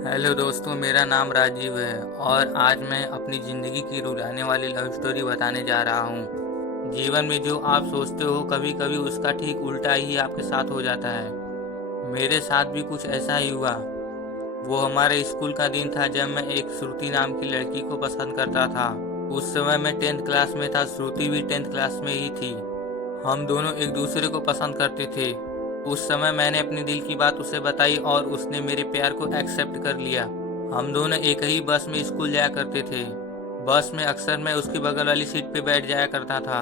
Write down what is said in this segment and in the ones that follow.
Hello दोस्तों, मेरा नाम राजीव है और आज मैं अपनी ज़िंदगी की रुलाने वाली लव स्टोरी बताने जा रहा हूँ। जीवन में जो आप सोचते हो कभी कभी उसका ठीक उल्टा ही आपके साथ हो जाता है। मेरे साथ भी कुछ ऐसा ही हुआ। वो हमारे स्कूल का दिन था जब मैं एक श्रुति नाम की लड़की को पसंद करता था। उस समय मैं 10th क्लास में था, श्रुति भी 10th क्लास में ही थी। हम दोनों एक दूसरे को पसंद करते थे। उस समय मैंने अपने दिल की बात उसे बताई और उसने मेरे प्यार को एक्सेप्ट कर लिया। हम दोनों एक ही बस में स्कूल जाया करते थे। बस में अक्सर मैं उसकी बगल वाली सीट पे बैठ जाया करता था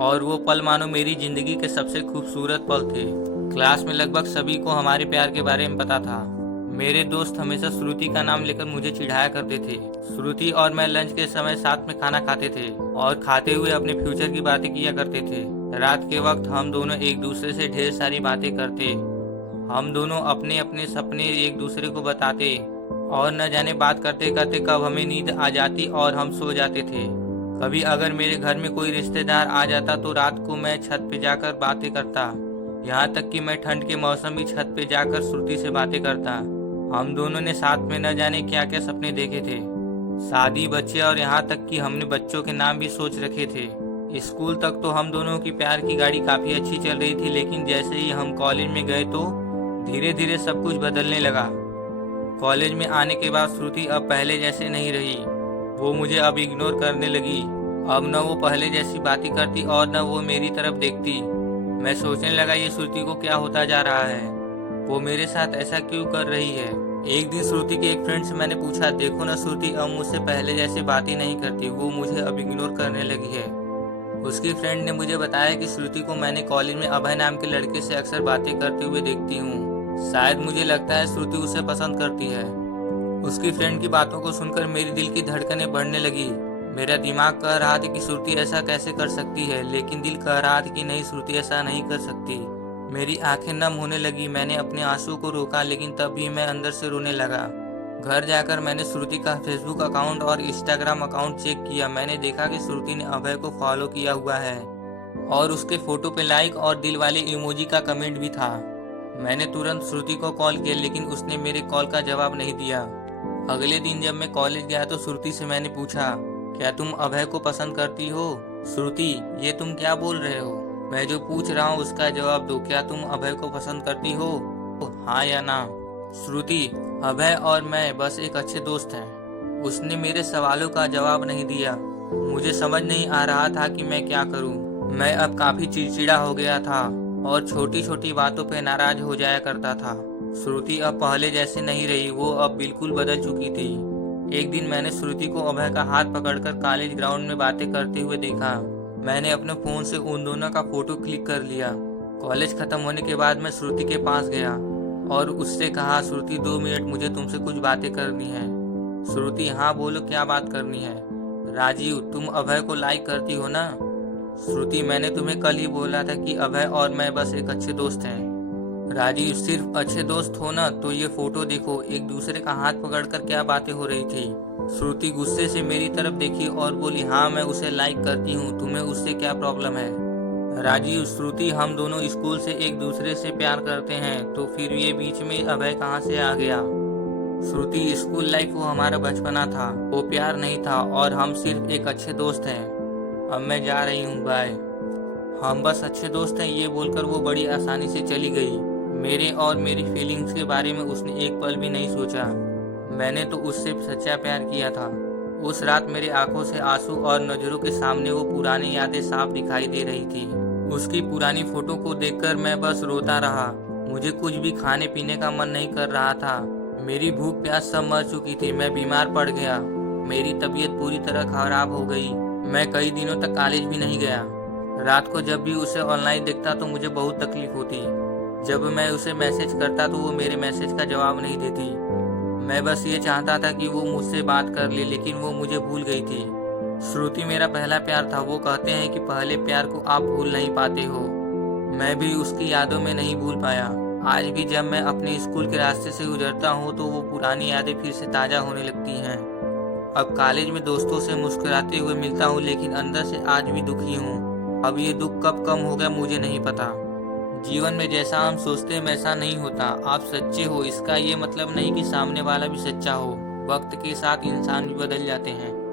और वो पल मानो मेरी जिंदगी के सबसे खूबसूरत पल थे। क्लास में लगभग सभी को हमारे प्यार के बारे में पता था। मेरे दोस्त हमेशा श्रुति का नाम लेकर मुझे चिढ़ाया करते थे। श्रुति और मैं लंच के समय साथ में खाना खाते थे और खाते हुए अपने फ्यूचर की बातें किया करते थे। रात के वक्त हम दोनों एक दूसरे से ढेर सारी बातें करते। हम दोनों अपने अपने सपने एक दूसरे को बताते और न जाने बात करते करते कब हमें नींद आ जाती और हम सो जाते थे। कभी अगर मेरे घर में कोई रिश्तेदार आ जाता तो रात को मैं छत पे जाकर बातें करता। यहाँ तक कि मैं ठंड के मौसम भी छत पे जाकर श्रुति से बातें करता। हम दोनों ने साथ में न जाने क्या क्या सपने देखे थे, शादी, बच्चे और यहाँ तक कि हमने बच्चों के नाम भी सोच रखे थे। स्कूल तक तो हम दोनों की प्यार की गाड़ी काफी अच्छी चल रही थी, लेकिन जैसे ही हम कॉलेज में गए तो धीरे धीरे सब कुछ बदलने लगा। कॉलेज में आने के बाद श्रुति अब पहले जैसे नहीं रही। वो मुझे अब इग्नोर करने लगी। अब न वो पहले जैसी बातें करती और न वो मेरी तरफ देखती। मैं सोचने लगा ये श्रुति को क्या होता जा रहा है, वो मेरे साथ ऐसा क्यों कर रही है। एक दिन श्रुति के एक फ्रेंड से मैंने पूछा, देखो ना श्रुति अब मुझसे पहले जैसे बातें नहीं करती, वो मुझे अब इग्नोर करने लगी है। उसकी फ्रेंड ने मुझे बताया कि श्रुति को मैंने कॉलेज में अभय नाम के लड़के से अक्सर बातें करते हुए देखती हूँ। शायद मुझे लगता है श्रुति उसे पसंद करती है। उसकी फ्रेंड की बातों को सुनकर मेरे दिल की धड़कनें बढ़ने लगी। मेरा दिमाग कह रहा था कि श्रुति ऐसा कैसे कर सकती है, लेकिन दिल कह रहा था कि नहीं, श्रुति ऐसा नहीं कर सकती। मेरी आंखें नम होने लगी। मैंने अपने आंसू को रोका, लेकिन तब भी मैं अंदर से रोने लगा। घर जाकर मैंने श्रुति का फेसबुक अकाउंट और इंस्टाग्राम अकाउंट चेक किया। मैंने देखा कि श्रुति ने अभय को फॉलो किया हुआ है और उसके फोटो पे लाइक और दिल वाले इमोजी का कमेंट भी था। मैंने तुरंत श्रुति को कॉल किया, लेकिन उसने मेरे कॉल का जवाब नहीं दिया। अगले दिन जब मैं कॉलेज गया तो श्रुति से मैंने पूछा, क्या तुम अभय को पसंद करती हो? श्रुति, ये तुम क्या बोल रहे हो? मैं जो पूछ रहा हूँ उसका जवाब दो। क्या तुम अभय को पसंद करती हो, हाँ या ना? श्रुति, अभय और मैं बस एक अच्छे दोस्त हैं। उसने मेरे सवालों का जवाब नहीं दिया। मुझे समझ नहीं आ रहा था कि मैं क्या करूं। मैं अब काफी चिड़चिड़ा हो गया था और छोटी छोटी बातों पे नाराज हो जाया करता था। श्रुति अब पहले जैसे नहीं रही, वो अब बिल्कुल बदल चुकी थी। एक दिन मैंने श्रुति को अभय का हाथ पकड़कर कॉलेज ग्राउंड में बातें करते हुए देखा। मैंने अपने फोन से उन दोनों का फोटो क्लिक कर लिया। कॉलेज खत्म होने के बाद मैं श्रुति के पास गया और उससे कहा, श्रुति 2 मिनट, मुझे तुमसे कुछ बातें करनी है। श्रुति, हाँ बोलो, क्या बात करनी है? राजीव, तुम अभय को लाइक करती हो ना? श्रुति, मैंने तुम्हें कल ही बोला था कि अभय और मैं बस एक अच्छे दोस्त हैं। राजीव, सिर्फ अच्छे दोस्त हो ना? तो ये फोटो देखो, एक दूसरे का हाथ पकड़कर क्या बातें हो रही थी। श्रुति गुस्से से मेरी तरफ देखी और बोली, हाँ मैं उसे लाइक करती हूँ, तुम्हें उससे क्या प्रॉब्लम है? राजीव, श्रुति, हम दोनों स्कूल से एक दूसरे से प्यार करते हैं, तो फिर ये बीच में अभय कहाँ से आ गया? श्रुति, स्कूल लाइफ वो हमारा बचपना था, वो प्यार नहीं था और हम सिर्फ एक अच्छे दोस्त हैं। अब मैं जा रही हूँ, बाय। हम बस अच्छे दोस्त हैं, ये बोलकर वो बड़ी आसानी से चली गई। मेरे और मेरी फीलिंग्स के बारे में उसने एक पल भी नहीं सोचा। मैंने तो उससे सच्चा प्यार किया था। उस रात मेरी आंखों से आंसू और नजरों के सामने वो पुरानी यादें साफ दिखाई दे रही थी। उसकी पुरानी फोटो को देखकर मैं बस रोता रहा। मुझे कुछ भी खाने पीने का मन नहीं कर रहा था। मेरी भूख प्यास सब मर चुकी थी। मैं बीमार पड़ गया। मेरी तबीयत पूरी तरह खराब हो गई। मैं कई दिनों तक कॉलेज भी नहीं गया। रात को जब भी उसे ऑनलाइन देखता तो मुझे बहुत तकलीफ होती। जब मैं उसे मैसेज करता तो वो मेरे मैसेज का जवाब नहीं देती। मैं बस ये चाहता था कि वो मुझसे बात कर ले, लेकिन वो मुझे भूल गई थी। श्रुति मेरा पहला प्यार था। वो कहते हैं कि पहले प्यार को आप भूल नहीं पाते हो। मैं भी उसकी यादों में नहीं भूल पाया। आज भी जब मैं अपने स्कूल के रास्ते से गुजरता हूँ तो वो पुरानी यादें फिर से ताज़ा होने लगती हैं। अब कॉलेज में दोस्तों से मुस्कुराते हुए मिलता हूँ, लेकिन अंदर से आज भी दुखी हूँ। अब ये दुख कब कम होगा मुझे नहीं पता। जीवन में जैसा हम सोचते हैं वैसा नहीं होता। आप सच्चे हो इसका ये मतलब नहीं कि सामने वाला भी सच्चा हो। वक्त के साथ इंसान भी बदल जाते हैं।